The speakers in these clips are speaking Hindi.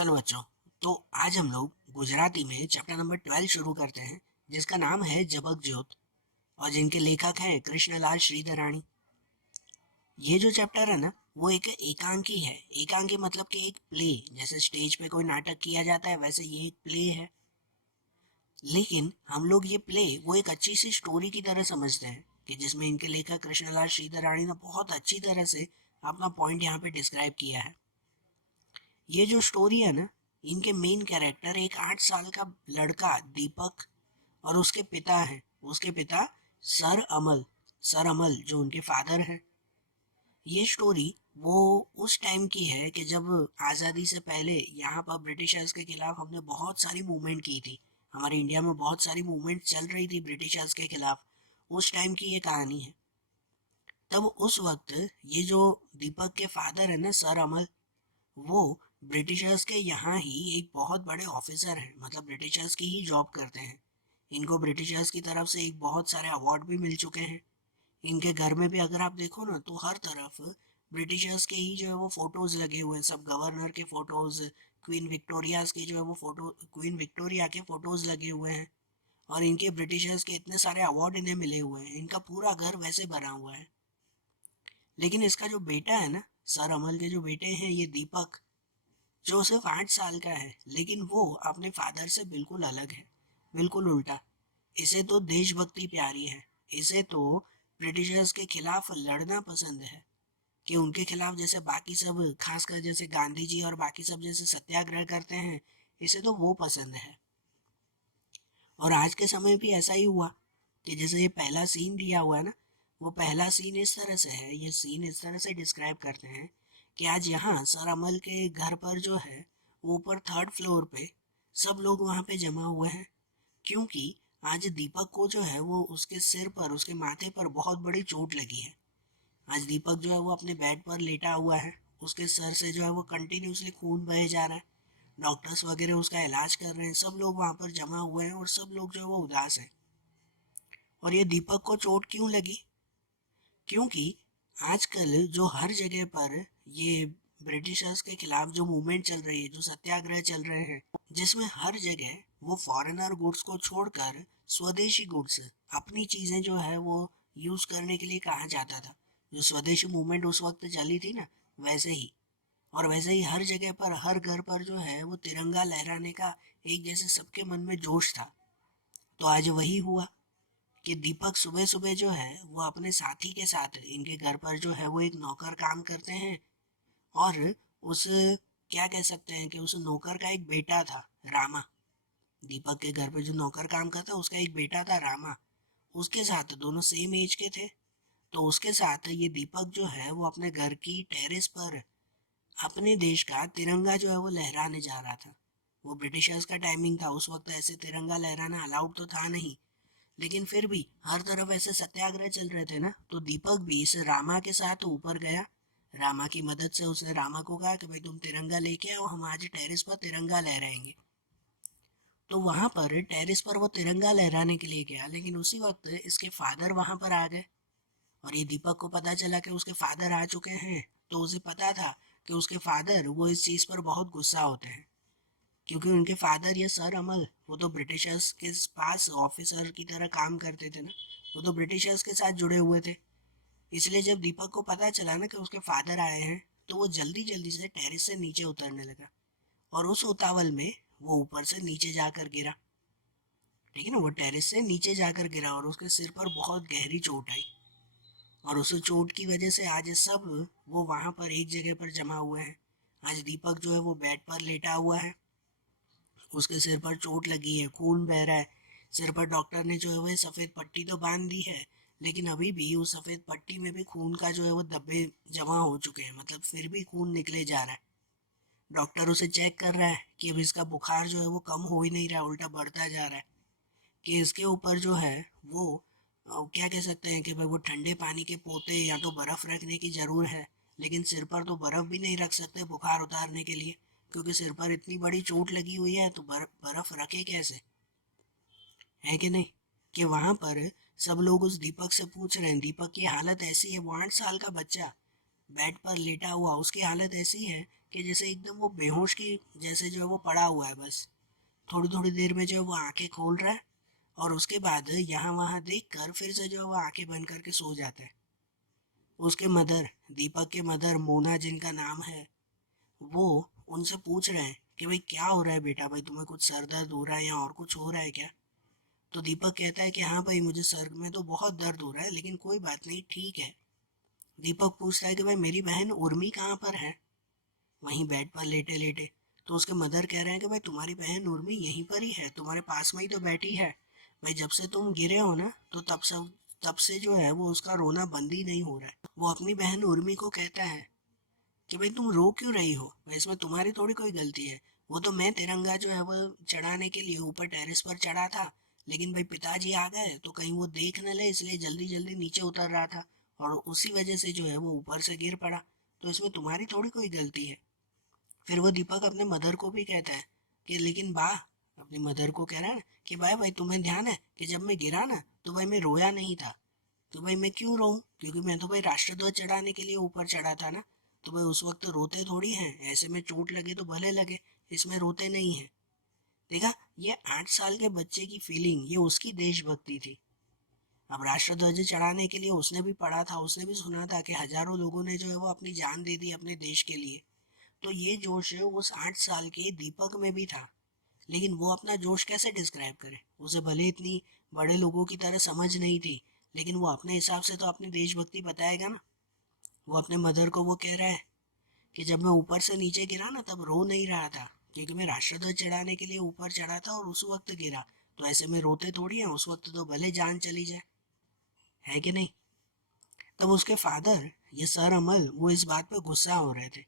चलो बच्चों, तो आज हम लोग गुजराती में चैप्टर नंबर 12 शुरू करते हैं, जिसका नाम है जबक ज्योत, और जिनके लेखक हैं कृष्णलाल श्रीधरानी। ये जो चैप्टर है ना, वो एक एकांकी है। एकांकी मतलब कि एक प्ले, जैसे स्टेज पे कोई नाटक किया जाता है वैसे ये एक प्ले है। लेकिन हम लोग ये प्ले वो एक अच्छी सी स्टोरी की तरह समझते हैं, कि जिसमें इनके लेखक कृष्णलाल श्रीधरानी ने बहुत अच्छी तरह से अपना पॉइंट यहाँ पे डिस्क्राइब किया है। ये जो स्टोरी है ना, इनके मेन कैरेक्टर एक 8 साल का लड़का दीपक और उसके पिता हैं। उसके पिता सर अमल, सर अमल जो उनके फादर हैं। ये स्टोरी वो उस टाइम की है कि जब आज़ादी से पहले यहाँ पर ब्रिटिशर्स के खिलाफ हमने बहुत सारी मूवमेंट की थी। हमारे इंडिया में बहुत सारी मूवमेंट चल रही थी ब्रिटिशर्स के खिलाफ। उस टाइम की ये कहानी है। तब उस वक्त ये जो दीपक के फादर है ना, सर अमल, वो ब्रिटिशर्स के यहाँ ही एक बहुत बड़े ऑफिसर हैं, मतलब ब्रिटिशर्स की ही जॉब करते हैं। इनको ब्रिटिशर्स की तरफ से एक बहुत सारे अवार्ड भी मिल चुके हैं। इनके घर में भी अगर आप देखो ना, तो हर तरफ ब्रिटिशर्स के ही जो है वो फोटोज लगे हुए हैं। सब गवर्नर के फोटोज, क्वीन विक्टोरियाज के जो है वो फोटो, क्वीन विक्टोरिया के फोटोज लगे हुए हैं। और इनके ब्रिटिशर्स के इतने सारे अवार्ड इन्हें मिले हुए हैं। इनका पूरा घर वैसे बना हुआ है। लेकिन इसका जो बेटा है ना, सर अमल के जो बेटे हैं ये दीपक, जो सिर्फ 8 साल का है, लेकिन वो अपने फादर से बिल्कुल अलग है, बिल्कुल उल्टा। इसे तो देशभक्ति प्यारी है। इसे तो ब्रिटिशर्स के खिलाफ लड़ना पसंद है, कि उनके खिलाफ जैसे बाकी सब, खासकर जैसे गांधी जी और बाकी सब जैसे सत्याग्रह करते हैं, इसे तो वो पसंद है। और आज के समय भी ऐसा ही हुआ, कि जैसे ये पहला सीन दिया हुआ है ना, वो पहला सीन इस तरह से है, ये सीन इस तरह से डिस्क्राइब करते हैं कि आज यहाँ सर अमल के घर पर जो है, वो ऊपर 3rd फ्लोर पे सब लोग वहाँ पे जमा हुए हैं। क्योंकि आज दीपक को जो है वो उसके सिर पर, उसके माथे पर बहुत बड़ी चोट लगी है। आज दीपक जो है वो अपने बेड पर लेटा हुआ है। उसके सर से जो है वो कंटिन्यूसली खून बहे जा रहा है। डॉक्टर्स वगैरह उसका इलाज कर रहे हैं। सब लोग वहाँ पर जमा हुए हैं और सब लोग जो है वो उदास हैं। और ये दीपक को चोट क्यों लगी? क्योंकि आजकल जो हर जगह पर ये ब्रिटिशर्स के खिलाफ जो मूवमेंट चल रही है, जो सत्याग्रह चल रहे हैं, जिसमें हर जगह वो फॉरेनर गुड्स को छोड़कर स्वदेशी गुड्स, अपनी चीजें जो है वो यूज करने के लिए कहा जाता था। जो स्वदेशी मूवमेंट उस वक्त चली थी ना, वैसे ही। और वैसे ही हर जगह पर, हर घर पर जो है वो तिरंगा लहराने का एक जैसे सबके मन में जोश था। तो आज वही हुआ, कि दीपक सुबह सुबह जो है वो अपने साथी के साथ, इनके घर पर जो है वो एक नौकर काम करते हैं। और उस, क्या कह सकते हैं कि उस नौकर का एक बेटा था, रामा। दीपक के घर पे जो नौकर काम करता उसका एक बेटा था, रामा। उसके साथ दोनों सेम एज के थे। तो उसके साथ ये दीपक जो है वो अपने घर की टेरेस पर अपने देश का तिरंगा जो है वो लहराने जा रहा था। वो ब्रिटिशर्स का टाइमिंग था, उस वक्त ऐसे तिरंगा लहराना अलाउड तो था नहीं। लेकिन फिर भी हर तरफ ऐसे सत्याग्रह चल रहे थे ना, तो दीपक भी इस रामा के साथ ऊपर गया। रामा की मदद से उसने रामा को कहा कि भाई तुम तिरंगा लेके आओ, हम आज टेरिस पर तिरंगा लहराएंगे। तो वहां पर टेरिस पर वो तिरंगा लहराने के लिए गया, लेकिन उसी वक्त इसके फादर वहां पर आ गए। और ये दीपक को पता चला कि उसके फादर आ चुके हैं। तो उसे पता था कि उसके फादर वो इस चीज पर बहुत गुस्सा होते हैं, क्योंकि उनके फादर ये सर अमल, वो तो ब्रिटिशर्स के पास ऑफिसर की तरह काम करते थे ना, वो तो ब्रिटिशर्स के साथ जुड़े हुए थे। इसलिए जब दीपक को पता चला ना कि उसके फादर आए हैं, तो वो जल्दी जल्दी से टेरिस से नीचे उतरने लगा। और उस उतावल में वो ऊपर से नीचे जाकर गिरा। ठीक है ना, वो टेरिस से नीचे जाकर गिरा और उसके सिर पर बहुत गहरी चोट आई। और उस चोट की वजह से आज सब वो वहां पर एक जगह पर जमा हुए हैं। आज दीपक जो है वो बेड पर लेटा हुआ है। उसके सिर पर चोट लगी है, खून बह रहा है। सिर पर डॉक्टर ने जो है वो सफ़ेद पट्टी तो बांध दी है, लेकिन अभी भी उस सफ़ेद पट्टी में भी खून का जो है वो धब्बे जमा हो चुके हैं, मतलब फिर भी खून निकले जा रहा है। डॉक्टर उसे चेक कर रहा है कि अब इसका बुखार जो है वो कम हो ही नहीं रहा, उल्टा बढ़ता जा रहा है। कि इसके ऊपर जो है वो क्या कह सकते हैं कि भाई वो ठंडे पानी के पोते या तो बर्फ़ रखने की ज़रूर है। लेकिन सिर पर तो बर्फ़ भी नहीं रख सकते बुखार उतारने के लिए, क्योंकि सिर पर इतनी बड़ी चोट लगी हुई है, तो बर्फ़ रखे कैसे, है कि नहीं? कि वहां पर सब लोग उस दीपक से पूछ रहे हैं, दीपक की हालत ऐसी है, वो 8 साल का बच्चा बेड पर लेटा हुआ, उसकी हालत ऐसी है कि जैसे एकदम वो बेहोश की जैसे जो है वो पड़ा हुआ है। बस थोड़ी थोड़ी देर में जो है वो आंखें खोल रहा है और उसके बाद यहाँ वहाँ देख कर फिर से जो है वो आंखें बंद करके सो जाता है। उसके मदर, दीपक के मदर मोना जिनका नाम है, वो उनसे पूछ रहे हैं कि भाई क्या हो रहा है बेटा, भाई तुम्हें कुछ सर दर्द हो रहा है या और कुछ हो रहा है क्या? तो दीपक कहता है कि हाँ भाई मुझे सर में तो बहुत दर्द हो रहा है लेकिन कोई बात नहीं, ठीक है। दीपक पूछता है कि भाई मेरी बहन उर्मी कहाँ पर है, वहीं बेड पर लेटे लेटे। तो उसके मदर कह रहे हैं कि भाई तुम्हारी बहन उर्मी यहीं पर ही है, तुम्हारे पास में ही तो बैठी है। भाई जब से तुम गिरे हो ना तो तब से जो है वो उसका रोना बंद ही नहीं हो रहा है। वो अपनी बहन उर्मी को कहता है कि भाई तुम रो क्यों रही हो, भाई इसमें तुम्हारी थोड़ी कोई गलती है। वो तो मैं तिरंगा जो है वो चढ़ाने के लिए ऊपर टेरेस पर चढ़ा था, लेकिन भाई पिताजी आ गए तो कहीं वो देख न ले इसलिए जल्दी जल्दी नीचे उतर रहा था और उसी वजह से जो है वो ऊपर से गिर पड़ा। तो इसमें तुम्हारी थोड़ी कोई गलती है। फिर वो दीपक अपने मदर को भी कहता है कि लेकिन बा, अपनी मदर को कह रहा है कि भाई भाई तुम्हें ध्यान है कि जब मैं गिरा ना तो भाई मैं रोया नहीं था। तो भाई मैं क्यों रोऊं, क्योंकि मैं तो भाई राष्ट्रध्वज चढ़ाने के लिए ऊपर चढ़ा था ना। तो भाई उस वक्त रोते थोड़ी हैं, ऐसे में चोट लगे तो भले लगे, इसमें रोते नहीं हैं। देखा, ये 8 साल के बच्चे की फीलिंग, ये उसकी देशभक्ति थी। अब राष्ट्रध्वज चढ़ाने के लिए उसने भी पढ़ा था, उसने भी सुना था कि हजारों लोगों ने जो है वो अपनी जान दे दी अपने देश के लिए। तो ये जोश है उस 8 साल के दीपक में भी था। लेकिन वो अपना जोश कैसे डिस्क्राइब करे, उसे भले इतनी बड़े लोगों की तरह समझ नहीं थी, लेकिन वो अपने हिसाब से तो अपनी देशभक्ति बताएगा ना। वो अपने मदर को वो कह रहा है कि जब मैं ऊपर से नीचे गिरा ना तब रो नहीं रहा था, क्योंकि मैं राष्ट्रध्वज चढ़ाने के लिए ऊपर चढ़ा था और उस वक्त गिरा। तो ऐसे में रोते थोड़ी हैं, उस वक्त तो भले जान चली जाए, है कि नहीं? तब उसके फादर, ये सर अमल, वो इस बात पे गुस्सा हो रहे थे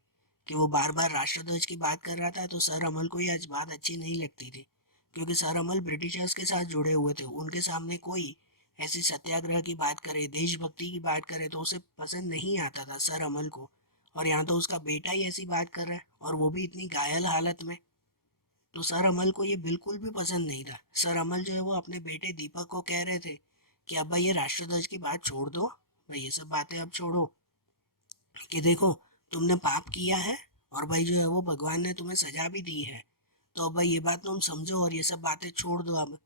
कि वो बार बार राष्ट्रध्वज की बात कर रहा था। तो सर अमल को ये बात अच्छी नहीं लगती थी, क्योंकि सर अमल ब्रिटिशर्स के साथ जुड़े हुए थे। उनके सामने कोई ऐसी सत्याग्रह की बात करे, देशभक्ति की बात करे तो उसे पसंद नहीं आता था सर अमल को। और यहाँ तो उसका बेटा ही ऐसी बात कर रहा है और वो भी इतनी घायल हालत में। तो सर अमल को ये बिल्कुल भी पसंद नहीं था। सर अमल जो है वो अपने बेटे दीपक को कह रहे थे कि अब भाई ये राष्ट्रध्वज की बात छोड़ दो, भाई ये सब बातें अब छोड़ो, कि देखो तुमने पाप किया है और भाई जो है वो भगवान ने तुम्हें सजा भी दी है। तो अब भाई ये बात तुम समझो और ये सब बातें छोड़ दो अब।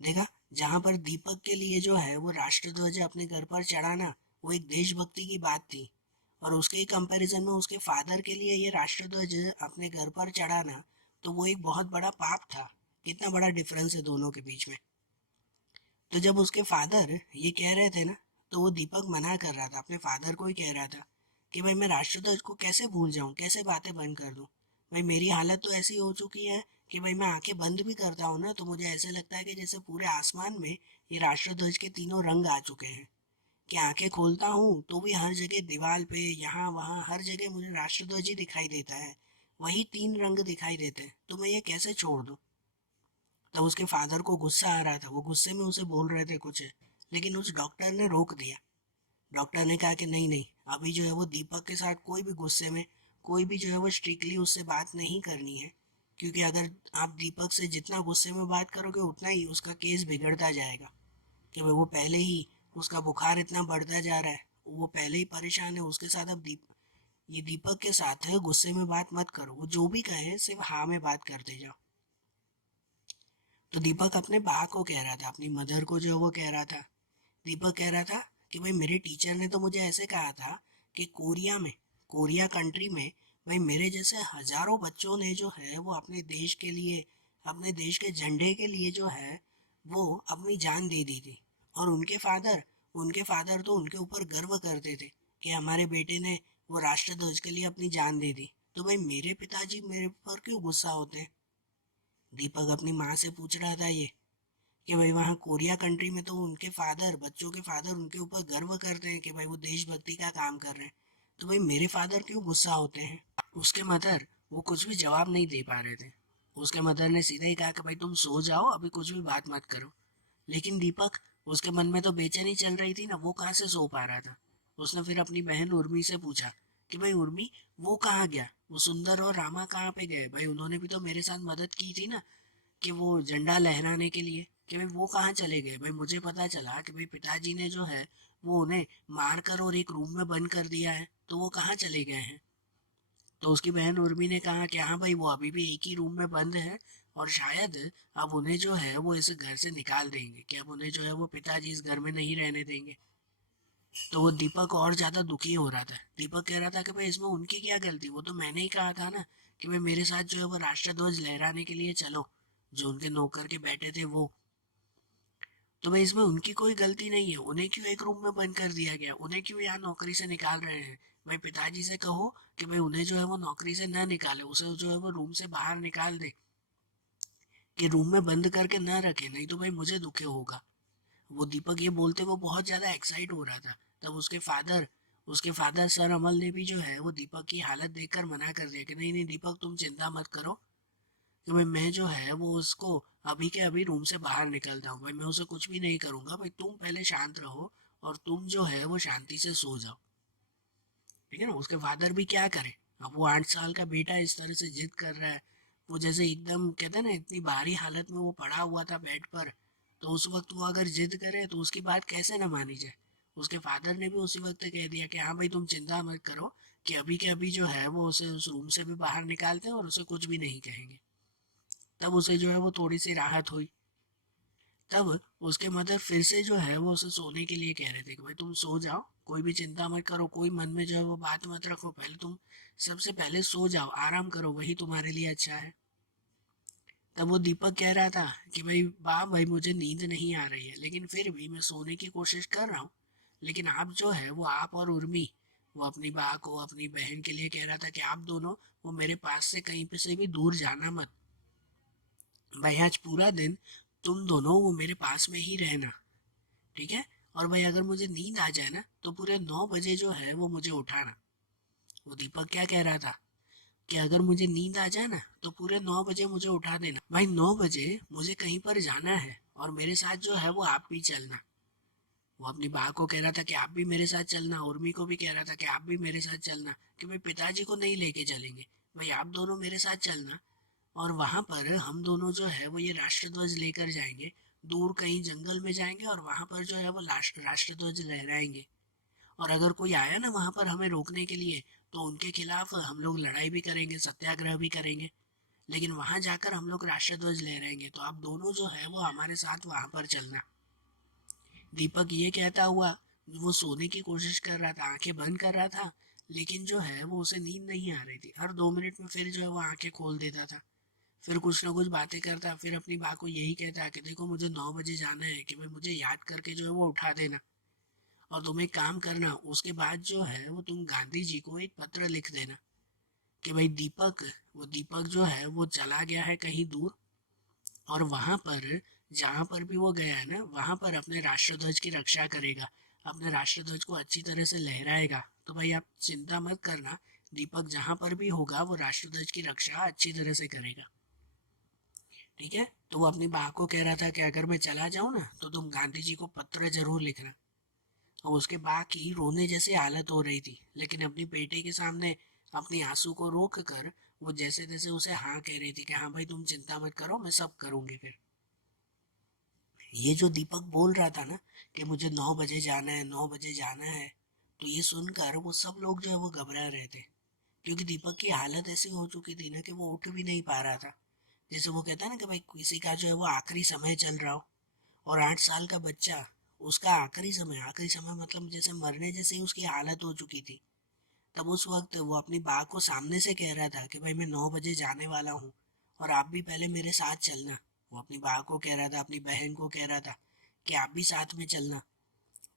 देखा, जहाँ पर दीपक के लिए जो है वो राष्ट्रध्वज अपने घर पर चढ़ाना वो एक देशभक्ति की बात थी, और उसके कंपैरिजन में उसके फादर के लिए ये राष्ट्रध्वज अपने घर पर चढ़ाना तो वो एक बहुत बड़ा पाप था। कितना बड़ा डिफरेंस है दोनों के बीच में। तो जब उसके फादर ये कह रहे थे ना, तो वो दीपक मना कर रहा था, अपने फादर को ही कह रहा था कि भाई मैं राष्ट्रध्वज को कैसे भूल जाऊं, कैसे बातें बंद कर दूं। भाई मेरी हालत तो ऐसी हो चुकी है कि भाई मैं आंखें बंद भी करता हूँ ना तो मुझे ऐसे लगता है कि जैसे पूरे आसमान में ये राष्ट्रध्वज के तीनों रंग आ चुके हैं। कि आंखें खोलता हूँ तो भी हर जगह दीवार पे यहाँ वहाँ हर जगह मुझे राष्ट्रध्वज ही दिखाई देता है, वही 3 रंग दिखाई देते हैं, तो मैं ये कैसे छोड़ दूँ। तब उसके फादर को गुस्सा आ रहा था, वो गुस्से में उसे बोल रहे थे कुछ, लेकिन उस डॉक्टर ने रोक दिया। डॉक्टर ने कहा कि नहीं नहीं, अभी जो है वो दीपक के साथ कोई भी गुस्से में, कोई भी जो है वो स्ट्रिक्टली उससे बात नहीं करनी है, क्योंकि अगर आप दीपक से जितना गुस्से में बात करोगे उतना ही उसका केस बिगड़ता जाएगा। कि भाई वो पहले ही, उसका बुखार इतना बढ़ता जा रहा है, वो पहले ही परेशान है, उसके साथ अब ये दीपक के साथ है, गुस्से में बात मत करो, वो जो भी कहे सिर्फ हाँ में बात करते जाओ। तो दीपक अपने बा को कह रहा था, अपनी मदर को जो वो कह रहा था, दीपक कह रहा था कि भाई मेरे टीचर ने तो मुझे ऐसे कहा था कि कोरिया में, कोरिया कंट्री में भाई मेरे जैसे हजारों बच्चों ने जो है वो अपने देश के लिए, अपने देश के झंडे के लिए जो है वो अपनी जान दे दी थी। और उनके फादर तो उनके ऊपर गर्व करते थे कि हमारे बेटे ने वो राष्ट्रध्वज के लिए अपनी जान दे दी। तो भाई मेरे पिताजी मेरे पर क्यों गुस्सा होते हैं? दीपक अपनी माँ से पूछ रहा था ये, कि भाई वहाँ कोरिया कंट्री में तो उनके फादर, बच्चों के फादर उनके ऊपर गर्व करते हैं कि भाई वो देशभक्ति का काम कर रहे हैं, तो भाई मेरे फादर क्यों गुस्सा होते हैं? उसके मदर, वो कुछ भी जवाब नहीं दे पा रहे थे। उसके मदर ने सीधा ही कहा कि भाई तुम सो जाओ, अभी कुछ भी बात मत करो। लेकिन दीपक, उसके मन में तो बेचैनी चल रही थी ना, वो कहाँ से सो पा रहा था। उसने फिर अपनी बहन उर्मी से पूछा कि भाई उर्मी, वो कहाँ गया, वो सुंदर और रामा कहाँ पे गए, भाई उन्होंने भी तो मेरे साथ मदद की थी ना कि वो झंडा लहराने के लिए, कि भाई वो कहाँ चले गए। भाई मुझे पता चला कि भाई पिताजी ने जो है वो उन्हें मार कर और एक रूम में बंद कर दिया है, तो वो कहाँ चले गए हैं? तो उसकी बहन उर्मी ने कहा कि हाँ भाई, वो अभी भी एक ही रूम में बंद है और शायद अब उन्हें जो है वो इस घर से निकाल देंगे, कि अब उन्हें जो है वो पिताजी इस घर में नहीं रहने देंगे। तो वो दीपक और ज्यादा दुखी हो रहा था। दीपक कह रहा था कि भाई इसमें उनकी क्या गलती, वो तो मैंने ही कहा था ना कि भाई मेरे साथ जो है वो राष्ट्रध्वज लहराने के लिए चलो, जो उनके नौकर के बैठे थे वो। तो भाई इसमें उनकी कोई गलती नहीं है, उन्हें क्यों एक रूम में बंद कर दिया गया, उन्हें क्यों यहाँ नौकरी से निकाल रहे हैं। भाई पिताजी से कहो कि भाई उन्हें जो है वो नौकरी से न निकाले, उसे जो है वो रूम से बाहर निकाल दे, कि रूम में बंद करके न रखे, नहीं तो भाई मुझे दुखे होगा। वो दीपक ये बोलते वो बहुत ज्यादा एक्साइट हो रहा था। तब उसके फादर सर अमल ने भी जो है वो दीपक की हालत देखकर मना कर दिया कि नहीं नहीं दीपक, तुम चिंता मत करो, कि भाई मैं जो है वो उसको अभी के अभी रूम से बाहर निकलता हूँ, भाई मैं उसे कुछ भी नहीं करूंगा, भाई तुम पहले शांत रहो और तुम जो है वो शांति से सो जाओ। ठीक है ना। उसके फादर भी क्या करे, अब वो 8 साल का बेटा इस तरह से जिद कर रहा है। वो जैसे एकदम कहते हैं ना, इतनी भारी हालत में वो पड़ा हुआ था बेड पर, तो उस वक्त वो अगर जिद करे तो उसकी बात कैसे ना मानी जाए। उसके फादर ने भी उसी वक्त कह दिया कि हाँ भाई तुम चिंता मत करो, कि अभी के अभी जो है वो उसे उस रूम से भी बाहर निकालते हैं और उसे कुछ भी नहीं कहेंगे। तब उसे जो है वो थोड़ी सी राहत हुई। तब उसके मदर फिर से जो है वो उसे सोने के लिए कह रहे थे कि भाई तुम सो जाओ, कोई भी चिंता मत करो, कोई मन में जो है वो बात मत रखो, पहले तुम सबसे पहले सो जाओ, आराम करो, वही तुम्हारे लिए अच्छा है। तब वो दीपक कह रहा था कि भाई वाह भाई, मुझे नींद नहीं आ रही है, लेकिन फिर भी मैं सोने की कोशिश कर रहा हूँ। लेकिन आप जो है वो आप और उर्मी, वो अपनी बा को अपनी बहन के लिए कह रहा था कि आप दोनों वो मेरे पास से कहीं पे से भी दूर जाना मत। भाई आज पूरा दिन तुम दोनों वो मेरे पास में ही रहना, ठीक है। और भाई अगर मुझे नींद आ जाए ना तो पूरे 9 बजे जो है वो मुझे उठाना। वो दीपक क्या कह रहा था कि अगर मुझे नींद आ जाए ना तो पूरे 9 बजे मुझे उठा देना। भाई 9 बजे मुझे कहीं पर जाना है और मेरे साथ जो है वो आप भी चलना। वो अपनी बा को कह रहा था कि आप भी मेरे साथ चलना, उर्मी को भी कह रहा था कि आप भी मेरे साथ चलना, कि भाई पिताजी को नहीं लेके चलेंगे, भाई आप दोनों मेरे साथ चलना। और वहां पर हम दोनों जो है वो ये राष्ट्रध्वज लेकर जाएंगे, दूर कहीं जंगल में जाएंगे और वहां पर जो है वो राष्ट्रध्वज लहराएंगे। और अगर कोई आया ना वहां पर हमें रोकने के लिए, तो उनके खिलाफ हम लोग लड़ाई भी करेंगे, सत्याग्रह भी करेंगे, लेकिन वहां जाकर हम लोग राष्ट्रध्वज लहराएंगे, तो आप दोनों जो है वो हमारे साथ वहां पर चलना। दीपक ये कहता हुआ वो सोने की कोशिश कर रहा था, आंखें बंद कर रहा था, लेकिन जो है वो उसे नींद नहीं आ रही थी। हर 2 मिनट में फिर जो है वो आंखें खोल देता था, फिर कुछ ना कुछ बातें करता, फिर अपनी माँ को यही कहता कि देखो मुझे 9 बजे जाना है, कि भाई मुझे याद करके जो है वो उठा देना। और तुम एक काम करना, उसके बाद जो है वो तुम गांधी जी को एक पत्र लिख देना कि भाई दीपक, वो दीपक जो है वो चला गया है कहीं दूर, और वहां पर जहां पर भी वो गया है ना वहां पर अपने राष्ट्रध्वज की रक्षा करेगा, अपने राष्ट्रध्वज को अच्छी तरह से लहराएगा। तो भाई आप चिंता मत करना, दीपक जहां पर भी होगा वो राष्ट्रध्वज की रक्षा अच्छी तरह से करेगा। ठीक है। तो वो अपनी माँ को कह रहा था कि अगर मैं चला जाऊं ना तो तुम गांधी जी को पत्र जरूर लिखना। और उसके माँ की रोने जैसी हालत हो रही थी, लेकिन अपनी बेटे के सामने अपनी आंसू को रोक कर वो जैसे तैसे उसे हाँ कह रही थी कि हाँ भाई तुम चिंता मत करो, मैं सब करूंगी फिर। ये जो दीपक बोल रहा था ना कि मुझे 9 बजे जाना है, 9 बजे जाना है, तो ये सुनकर वो सब लोग जो है वो घबरा रहे थे, क्योंकि दीपक की हालत ऐसी हो चुकी थी ना कि वो उठ भी नहीं पा रहा था। जैसे वो कहता है ना कि भाई किसी का जो है वो आखिरी समय चल रहा हो, और 8 साल का बच्चा, उसका आखिरी समय मतलब जैसे मरने जैसे ही उसकी हालत हो चुकी थी। तब उस वक्त वो अपनी माँ को सामने से कह रहा था कि भाई मैं 9 बजे जाने वाला हूँ और आप भी पहले मेरे साथ चलना। वो अपनी माँ को कह रहा था, अपनी बहन को कह रहा था कि आप भी साथ में चलना।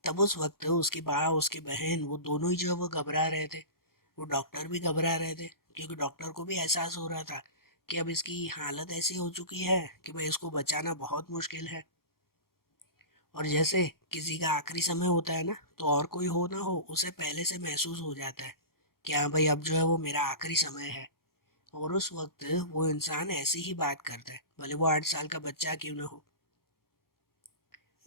तब उस वक्त उसकी माँ, उसकी बहन, वो दोनों ही जो है वो घबरा रहे थे। वो डॉक्टर भी घबरा रहे थे, क्योंकि डॉक्टर को भी एहसास हो रहा था कि अब इसकी हालत ऐसी हो चुकी है कि भाई इसको बचाना बहुत मुश्किल है। और जैसे किसी का आखिरी समय होता है ना, तो और कोई हो ना हो उसे पहले से महसूस हो जाता है कि हाँ भाई अब जो है वो मेरा आखिरी समय है। और उस वक्त वो इंसान ऐसी ही बात करता है, भले वो 8 साल का बच्चा क्यों ना हो।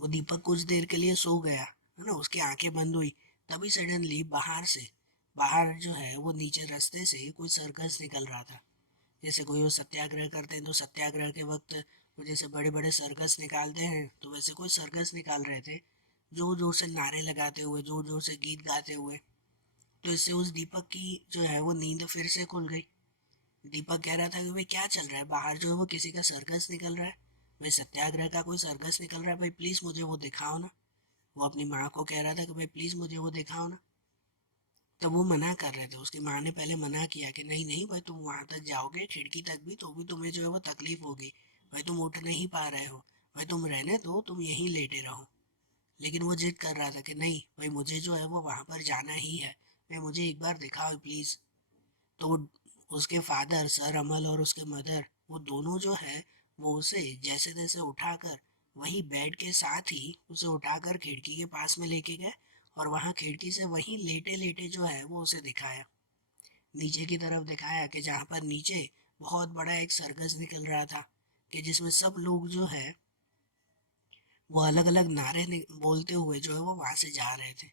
वो दीपक कुछ देर के लिए सो गया है ना, उसकी आंखें बंद हुई। तभी सडनली बाहर जो है वो नीचे रास्ते से कोई सर्कस निकल रहा था। जैसे कोई वो सत्याग्रह करते हैं तो सत्याग्रह के वक्त वो जैसे बड़े बड़े सर्कस निकालते हैं, तो वैसे कोई सर्कस निकाल रहे थे, जोर जोर से नारे लगाते हुए, जोर जोर से गीत गाते हुए। तो इससे उस दीपक की जो है वो नींद फिर से खुल गई। दीपक कह रहा था कि भाई क्या चल रहा है बाहर, जो है वो किसी का सर्कस निकल रहा है, भाई सत्याग्रह का कोई सर्कस निकल रहा है, भाई प्लीज़ मुझे वो दिखाओ ना। वो अपनी माँ को कह रहा था कि भाई प्लीज़ मुझे वो दिखाओ ना। तब वो मना कर रहे थे, उसकी माँ ने पहले मना किया कि नहीं नहीं भाई, तुम वहां तक जाओगे खिड़की तक भी तो भी तुम्हें जो है वो तकलीफ होगी, भाई तुम उठ नहीं पा रहे हो, भाई तुम रहने दो, तुम यहीं लेटे रहो। लेकिन वो जिद कर रहा था कि नहीं भाई, मुझे जो है वो वहां पर जाना ही है, भाई मुझे एक बार दिखाओ प्लीज। तो वो उसके फादर सर अमल और उसके मदर, वो दोनों जो है वो उसे जैसे तैसे उठाकर वही बेड के साथ ही उसे उठाकर खिड़की के पास में लेके गए, और वहां खिड़की से वहीं लेटे लेटे जो है वो उसे दिखाया, नीचे की तरफ दिखाया कि जहाँ पर नीचे बहुत बड़ा एक सर्कस निकल रहा था, कि जिसमें सब लोग जो है वो अलग अलग नारे बोलते हुए जो है वो वहां से जा रहे थे।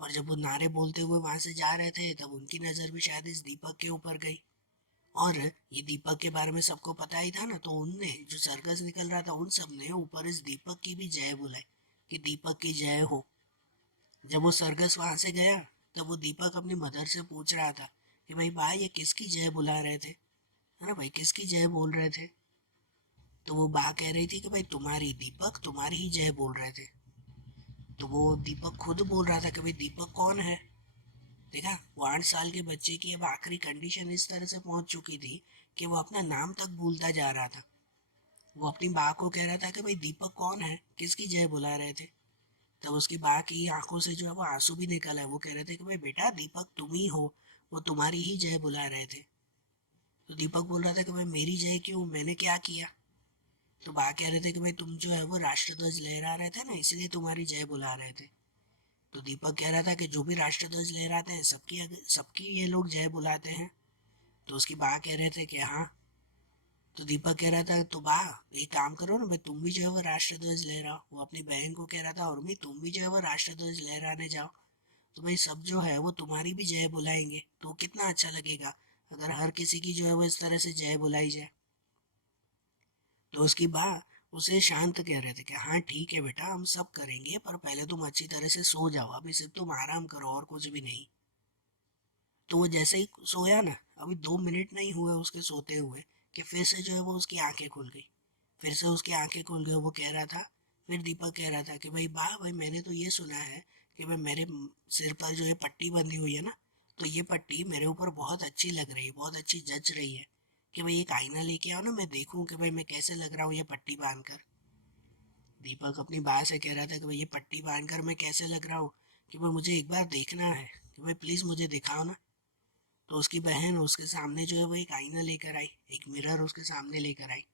और जब वो नारे बोलते हुए वहां से जा रहे थे तब उनकी नजर भी शायद इस दीपक के ऊपर गई। और ये दीपक के बारे में सबको पता ही था ना, तो उनने जो सर्कस निकल रहा था उन सब ने ऊपर इस दीपक की भी जय बुलाई कि दीपक की जय हो। जब वो सर्कस वहां से गया तब वो दीपक अपनी मदर से पूछ रहा था कि भाई भाई ये किसकी जय बुला रहे थे, है ना भाई किसकी जय बोल रहे थे। तो वो बा कह रही थी कि भाई तुम्हारी दीपक, तुम्हारी ही जय बोल रहे थे। तो वो दीपक खुद बोल रहा था कि भाई दीपक कौन है। देखा, वो 8 साल के बच्चे की अब आखिरी कंडीशन इस तरह से पहुंच चुकी थी कि वो अपना नाम तक भूलता जा रहा था। वो अपनी माँ को कह रहा था कि भाई दीपक कौन है, किसकी जय बुला रहे थे। तब उसकी माँ की आंखों से जो है वो आंसू भी निकल आए, वो कह रहे थे कि भाई बेटा दीपक तुम ही हो, वो तुम्हारी ही जय बुला रहे थे। तो दीपक बोल रहा था कि भाई मेरी जय क्यों, मैंने क्या किया। तो बा कह रहे थे कि भाई तुम जो है वो राष्ट्रध्वज लहरा रहे थे ना, इसलिए तुम्हारी जय बुला रहे थे। तो दीपक कह रहा था कि जो भी राष्ट्रध्वज लहराते हैं सबकी सबकी ये लोग जय बुलाते हैं। तो उसकी बा कह रहे थे कि हाँ। तो दीपक कह रहा था तो बा एक काम करो ना भाई, तुम भी जो है वो राष्ट्रध्वज लहराओ। वो अपनी बहन को कह रहा था और भी तुम भी जो है वो राष्ट्रध्वज लहराने जाओ, तो भाई सब जो है वो तुम्हारी भी जय बुलाएंगे, तो कितना अच्छा लगेगा अगर हर किसी की जो है वो इस तरह से जय बुलाई जाए। तो उसकी माँ उसे शांत कह रहे थे कि हाँ ठीक है बेटा, हम सब करेंगे, पर पहले तुम अच्छी तरह से सो जाओ, अभी सिर्फ तुम आराम करो और कुछ भी नहीं। तो वो जैसे ही सोया ना, अभी 2 मिनट नहीं हुए उसके सोते हुए कि फिर से जो है वो उसकी आंखें खुल गई। फिर से उसकी आंखें खुल गई, वो कह रहा था, फिर दीपक कह रहा था कि भाई बा भाई मैंने तो ये सुना है कि भाई मेरे सिर पर जो है पट्टी बंधी हुई है ना, तो ये पट्टी मेरे ऊपर बहुत अच्छी लग रही है, बहुत अच्छी जच रही है, कि भाई एक आईना लेके आओ ना, मैं देखूं कि भाई मैं कैसे लग रहा हूँ ये पट्टी बांध कर। दीपक अपनी बात से कह रहा था कि भाई ये पट्टी बांध कर मैं कैसे लग रहा हूँ, कि भाई मुझे एक बार देखना है, कि भाई प्लीज़ मुझे दिखाओ ना। तो उसकी बहन उसके सामने जो है वो एक आईना लेकर आई, एक मिरर उसके सामने लेकर आई।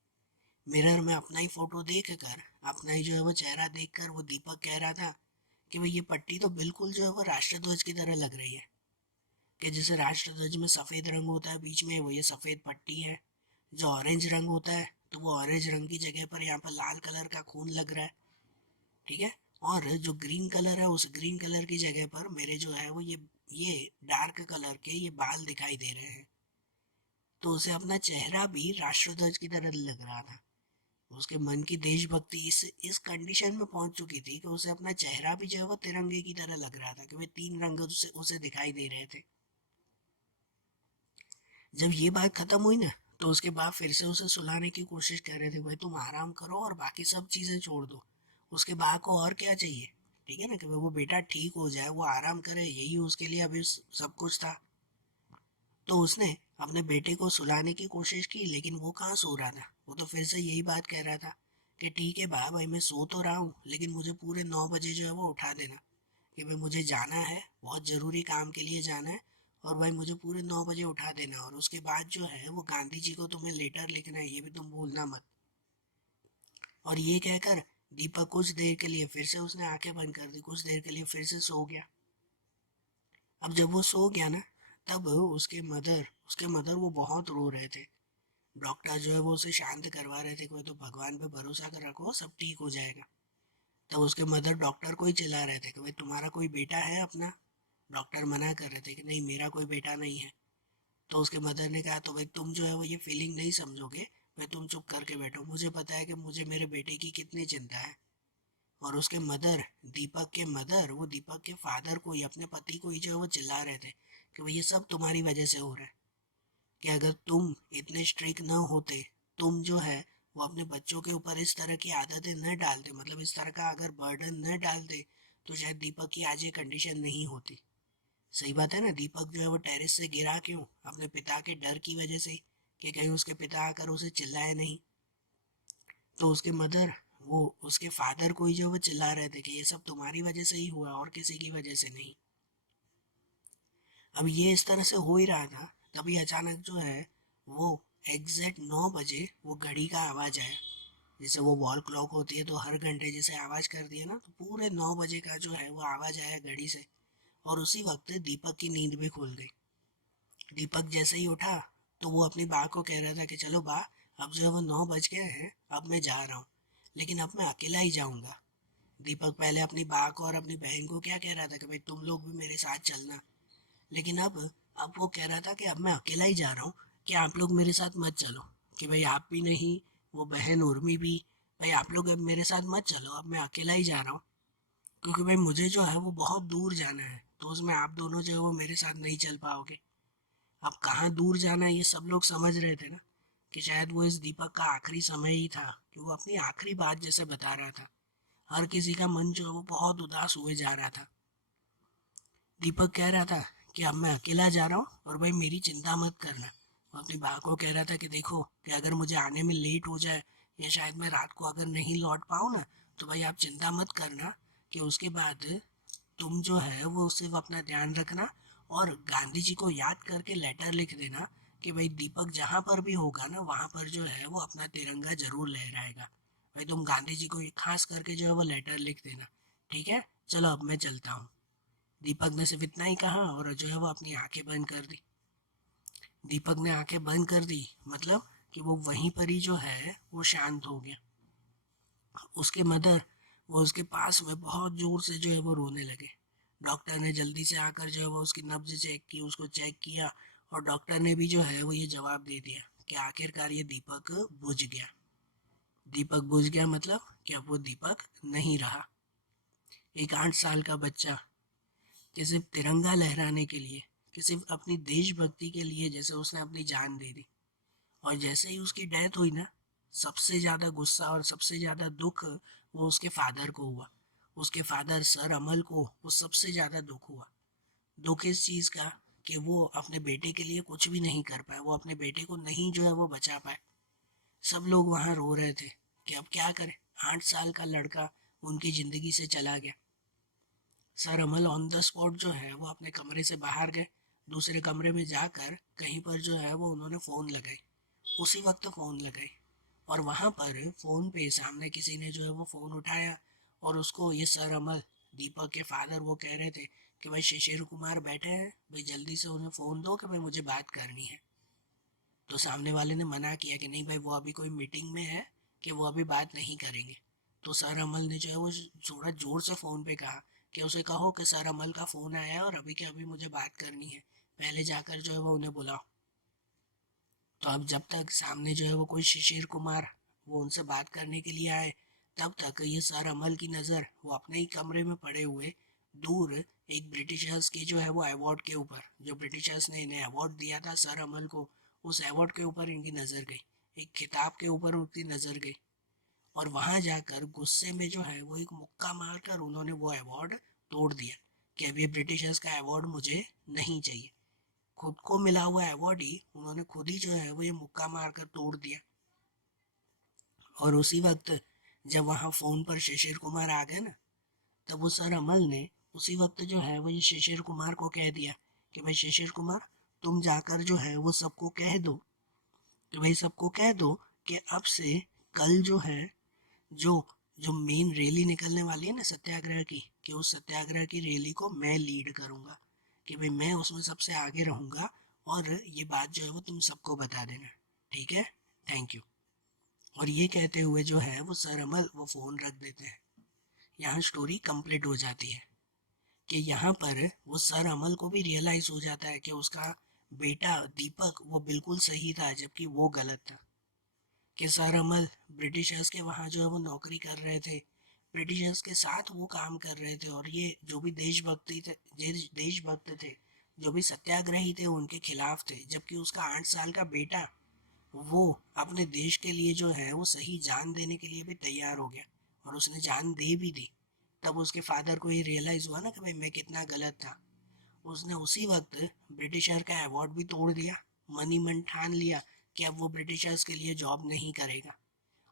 मिरर में अपना ही फोटो देख कर, अपना ही जो है वो चेहरा देख कर वो दीपक कह रहा था कि भाई ये पट्टी तो बिल्कुल जो है वो राष्ट्रध्वज की तरह लग रही है, कि जैसे राष्ट्रध्वज में सफ़ेद रंग होता है बीच में, वो ये सफ़ेद पट्टी है। जो ऑरेंज रंग होता है तो वो ऑरेंज रंग की जगह पर यहाँ पर लाल कलर का खून लग रहा है, ठीक है। और जो ग्रीन कलर है उस ग्रीन कलर की जगह पर मेरे जो है वो ये डार्क कलर के ये बाल दिखाई दे रहे हैं। तो उसे अपना चेहरा भी राष्ट्रध्वज की तरह लग रहा था। उसके मन की देशभक्ति इस कंडीशन में पहुंच चुकी थी कि उसे अपना चेहरा भी जो है वो तिरंगे की तरह लग रहा था, कि वे 3 रंग उसे दिखाई दे रहे थे। जब ये बात खत्म हुई ना, तो उसके बाद फिर से उसे सुलाने की कोशिश कर रहे थे, भाई तुम आराम करो और बाकी सब चीजें छोड़ दो, उसके बाद को और क्या चाहिए, ठीक है ना, कि वो बेटा ठीक हो जाए, वो आराम करे, यही उसके लिए अभी सब कुछ था। तो उसने अपने बेटे को सुलाने की कोशिश की, लेकिन वो कहाँ सो रहा था, वो तो फिर से यही बात कह रहा था कि ठीक है भाई मैं सो तो रहा हूँ, लेकिन मुझे पूरे 9 बजे जो है वो उठा देना, कि भाई मुझे जाना है, बहुत ज़रूरी काम के लिए जाना है, और भाई मुझे पूरे 9 बजे उठा देना, और उसके बाद जो है वो गांधी जी को तुम्हें लेटर लिखना है, ये भी तुम भूलना मत। और ये कहकर दीपक कुछ देर के लिए फिर से उसने आंखें बंद कर दी, कुछ देर के लिए फिर से सो गया। अब जब वो सो गया ना, तब उसके मदर वो बहुत रो रहे थे। डॉक्टर जो है वो उसे शांत करवा रहे थे कि तो भगवान पे भरोसा कर रखो, सब ठीक हो जाएगा। तब उसके मदर डॉक्टर को ही चिल्ला रहे थे कि भाई तुम्हारा कोई बेटा है अपना। डॉक्टर मना कर रहे थे कि नहीं मेरा कोई बेटा नहीं है। तो उसके मदर ने कहा तो भाई तुम जो है वो ये फीलिंग नहीं समझोगे, भाई तुम चुप करके बैठो, मुझे पता है कि मुझे मेरे बेटे की कितनी चिंता है। और उसके मदर, दीपक के मदर, वो दीपक के फादर को ही, अपने पति को ही जो है वो चिल्ला रहे थे कि भाई ये सब तुम्हारी वजह से हो रहा है, कि अगर तुम इतने स्ट्रिक्ट न होते, तुम जो है वो अपने बच्चों के ऊपर इस तरह की आदतें न डालते, मतलब इस तरह का अगर बर्डन न डालते, तो शायद दीपक की आज ये कंडीशन नहीं होती। सही बात है ना, दीपक जो है वो टेरेस से गिरा क्यों? अपने पिता के डर की वजह से ही, कि कहीं उसके पिता आकर उसे चिल्लाए नहीं। तो उसके मदर, वो उसके फादर को ही जो वो चिल्ला रहे थे कि ये सब तुम्हारी वजह से ही हुआ और किसी की वजह से नहीं। अब ये इस तरह से हो ही रहा था, तभी अचानक जो है वो एग्जैक्ट 9 बजे वो घड़ी का आवाज़ आया। जैसे वो वॉल क्लॉक होती है तो हर घंटे जैसे आवाज़ कर दिया ना, तो पूरे 9 बजे का जो है वो आवाज़ आया घड़ी से। और उसी वक्त दीपक की नींद भी खुल गई। दीपक जैसे ही उठा तो वो अपनी बा को कह रहा था कि चलो बा, अब जो है वो 9 बज गए हैं, अब मैं जा रहा हूँ, लेकिन अब मैं अकेला ही जाऊँगा। दीपक पहले अपनी बा को और अपनी बहन को क्या कह रहा था कि भाई तुम लोग भी मेरे साथ चलना, लेकिन अब वो कह रहा था कि अब मैं अकेला ही जा रहा हूँ, कि आप लोग मेरे साथ मत चलो। कि भाई आप भी नहीं, वो बहन उर्मी भी, भाई आप लोग अब मेरे साथ मत चलो, अब मैं अकेला ही जा रहा हूँ, क्योंकि भाई मुझे जो है वो बहुत दूर जाना है, तो उसमें आप दोनों जो है वो मेरे साथ नहीं चल पाओगे। अब कहाँ दूर जाना है ये सब लोग समझ रहे थे ना, कि शायद वो इस दीपक का आखिरी समय ही था, कि वो अपनी आखिरी बात जैसे बता रहा था। हर किसी का मन जो है वो बहुत उदास हुए जा रहा था। दीपक कह रहा था कि अब मैं अकेला जा रहा हूँ और भाई मेरी चिंता मत करना। वो अपनी माँ को कह रहा था कि देखो, कि अगर मुझे आने में लेट हो जाए, या शायद मैं रात को अगर नहीं लौट पाऊँ ना, तो भाई आप चिंता मत करना, कि उसके बाद तुम जो है वो सिर्फ अपना ध्यान रखना, और गांधी जी को याद करके लेटर लिख देना कि भाई दीपक जहाँ पर भी होगा ना, वहाँ पर जो है वो अपना तिरंगा जरूर लहराएगा। भाई तुम गांधी जी को ये खास करके जो है वो लेटर लिख देना। ठीक है, चलो अब मैं चलता हूँ। दीपक ने सिर्फ इतना ही कहा और जो है वो अपनी आंखें बंद कर दी। दीपक ने आंखें बंद कर दी, मतलब कि वो वहीं पर ही जो है वो शांत हो गया। उसके मदर, वो उसके पास में बहुत जोर से जो है वो रोने लगे। डॉक्टर ने जल्दी से आकर जो है वो उसकी नब्ज चेक की, उसको चेक किया, और डॉक्टर ने भी जो है वो ये जवाब दे दिया कि आखिरकार ये दीपक बुझ गया। दीपक बुझ गया मतलब कि अब वो दीपक नहीं रहा। एक 8 साल का बच्चा, कि सिर्फ तिरंगा लहराने के लिए, कि सिर्फ अपनी देशभक्ति के लिए जैसे उसने अपनी जान दे दी। और जैसे ही उसकी डेथ हुई ना, सबसे ज़्यादा गुस्सा और सबसे ज़्यादा दुख वो उसके फादर को हुआ। उसके फादर सर अमल को वो सबसे ज़्यादा दुख हुआ। दुख इस चीज़ का कि वो अपने बेटे के लिए कुछ भी नहीं कर पाए, वो अपने बेटे को नहीं जो है वो बचा पाए। सब लोग वहाँ रो रहे थे कि अब क्या करें, 8 साल का लड़का उनकी ज़िंदगी से चला गया। Sir Amal on the spot जो है वो अपने कमरे से बाहर गए, दूसरे कमरे में जाकर कहीं पर जो है वो उन्होंने फ़ोन लगाई। उसी वक्त फ़ोन लगाई, और वहाँ पर फ़ोन पे सामने किसी ने जो है वो फ़ोन उठाया, और उसको ये सर अमल, दीपक के फादर, वो कह रहे थे कि भाई शिशिर कुमार बैठे हैं, भाई जल्दी से उन्हें फ़ोन दो कि भाई मुझे बात करनी है। तो सामने वाले ने मना किया कि नहीं भाई वो अभी कोई मीटिंग में है, कि वो अभी बात नहीं करेंगे। तो सर अमल ने जो है वो थोड़ा ज़ोर से फ़ोन पे कहा कि उसे कहो कि सर अमल का फ़ोन आया है और अभी के अभी मुझे बात करनी है, पहले जाकर जो है वो उन्हें बुलाओ। तो अब जब तक सामने जो है वो कोई शिशिर कुमार वो उनसे बात करने के लिए आए, तब तक ये सर अमल की नज़र वो अपने ही कमरे में पड़े हुए दूर एक ब्रिटिशर्स के जो है वो अवार्ड के ऊपर, जो ब्रिटिशर्स ने इन्हें अवार्ड दिया था सर अमल को, उस अवार्ड के ऊपर इनकी नज़र गई। एक खिताब के ऊपर उनकी नज़र गई, और वहां जाकर गुस्से में जो है वो एक मुक्का मारकर उन्होंने वो अवार्ड तोड़ दिया, कि अब ये ब्रिटिशर्स का अवार्ड मुझे नहीं चाहिए। खुद को मिला हुआ अवार्ड ही उन्होंने खुद ही जो है वो ये मुक्का मारकर तोड़ दिया। और उसी वक्त जब वहाँ फ़ोन पर शिशिर कुमार आ गए ना, तब वो सर अमल ने उसी वक्त जो है वो ये शिशिर कुमार को कह दिया कि भाई शिशिर कुमार, तुम जाकर जो है वो सबको कह दो, कि भाई सबको कह दो कि अब से कल जो है, जो जो मेन रैली निकलने वाली है ना सत्याग्रह की, कि उस सत्याग्रह की रैली को मैं लीड करूँगा, कि भाई मैं उसमें सबसे आगे रहूँगा, और ये बात जो है वो तुम सबको बता देना। ठीक है, थैंक यू। और ये कहते हुए जो है वो सर अमल वो फ़ोन रख देते हैं। यहाँ स्टोरी कंप्लीट हो जाती है, कि यहाँ पर वो सर अमल को भी रियलाइज़ हो जाता है कि उसका बेटा दीपक वो बिल्कुल सही था, जबकि वो गलत था। कि सर अमल ब्रिटिशर्स के वहाँ जो है वो नौकरी कर रहे थे, ब्रिटिशर्स के साथ वो काम कर रहे थे, और ये जो भी देशभक्त थे, जो भी सत्याग्रही थे, उनके खिलाफ थे। जबकि उसका 8 साल का बेटा, वो अपने देश के लिए जो है वो सही जान देने के लिए भी तैयार हो गया, और उसने जान दे भी दी। तब उसके फादर को ये रियलाइज हुआ ना कि भाई मैं कितना गलत था। उसने उसी वक्त ब्रिटिशर का अवार्ड भी तोड़ दिया, मनी मन ठान लिया कि अब वो ब्रिटिशर्स के लिए जॉब नहीं करेगा।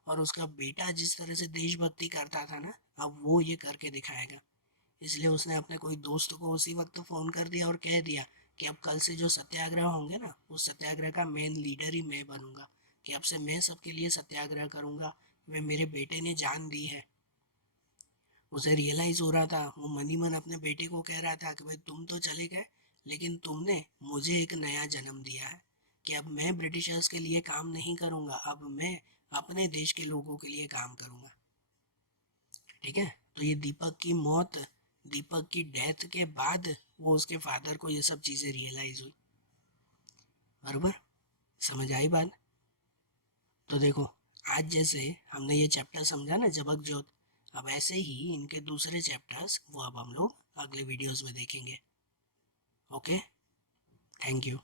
और उसका बेटा जिस तरह से देशभक्ति करता था ना, अब वो ये करके दिखाएगा। इसलिए उसने अपने कोई दोस्त को उसी वक्त फ़ोन कर दिया और कह दिया कि अब कल से जो सत्याग्रह होंगे ना, उस सत्याग्रह का मेन लीडर ही मैं बनूंगा, कि अब से मैं सबके लिए सत्याग्रह करूंगा। वे मेरे बेटे ने जान दी है। उसे रियलाइज हो रहा था, वो मनी मन अपने बेटे को कह रहा था कि भाई तुम तो चले गए, लेकिन तुमने मुझे एक नया जन्म दिया है, कि अब मैं ब्रिटिशर्स के लिए काम नहीं करूंगा, अब मैं अपने देश के लोगों के लिए काम करूंगा। ठीक है। तो ये दीपक की मौत, दीपक की डेथ के बाद वो उसके फादर को ये सब चीज़ें रियलाइज हुई। बराबर, समझ आई बात? तो देखो, आज जैसे हमने ये चैप्टर समझा ना, जबक जोत, अब ऐसे ही इनके दूसरे चैप्टर्स वो अब हम लोग अगले वीडियोस में देखेंगे। Okay, thank you.